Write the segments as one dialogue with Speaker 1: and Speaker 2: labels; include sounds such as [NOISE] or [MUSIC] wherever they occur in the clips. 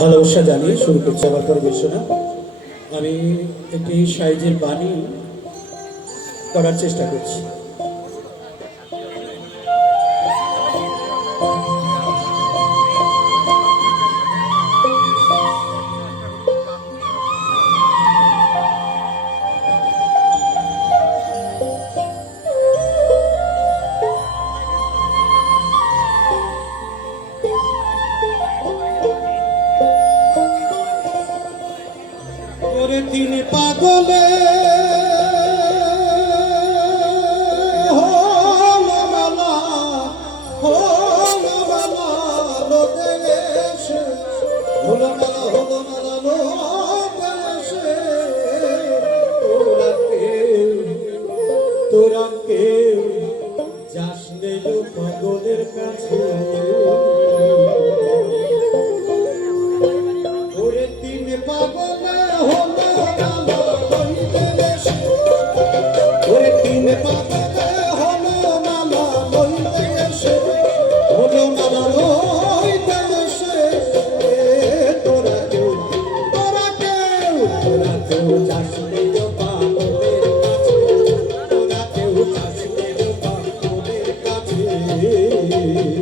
Speaker 1: ভালোবাসা জানিয়ে শুরু করছি আমার পরিবেশনা। আমি একটি সাইজের বাণী করার চেষ্টা করছি।
Speaker 2: ਤੁਰੰਕੇ Yeah. [LAUGHS]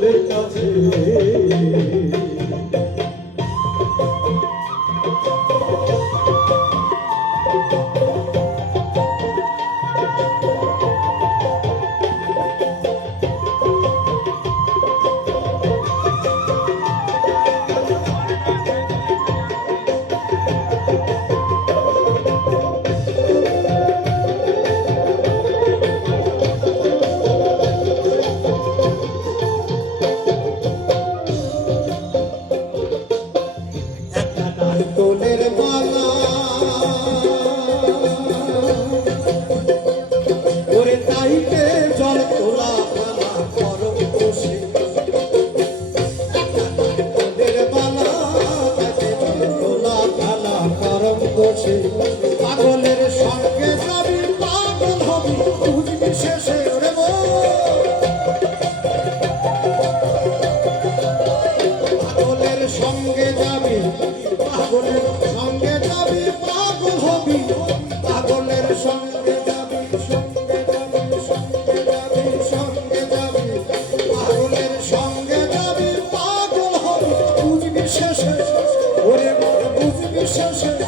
Speaker 2: তোদের কাছে। পাগলের সঙ্গে যাবি সঙ্গে যাবি সঙ্গে যাবি সঙ্গে যাবি। পাগলের সঙ্গে যাবি, পাগল হবি। বুঝবি শেষে, ওরে বুঝবি শেষে।